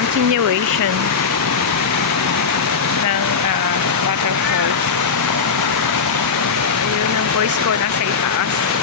continuation ng waterfalls. Ayun ang voice ko nasa itaas.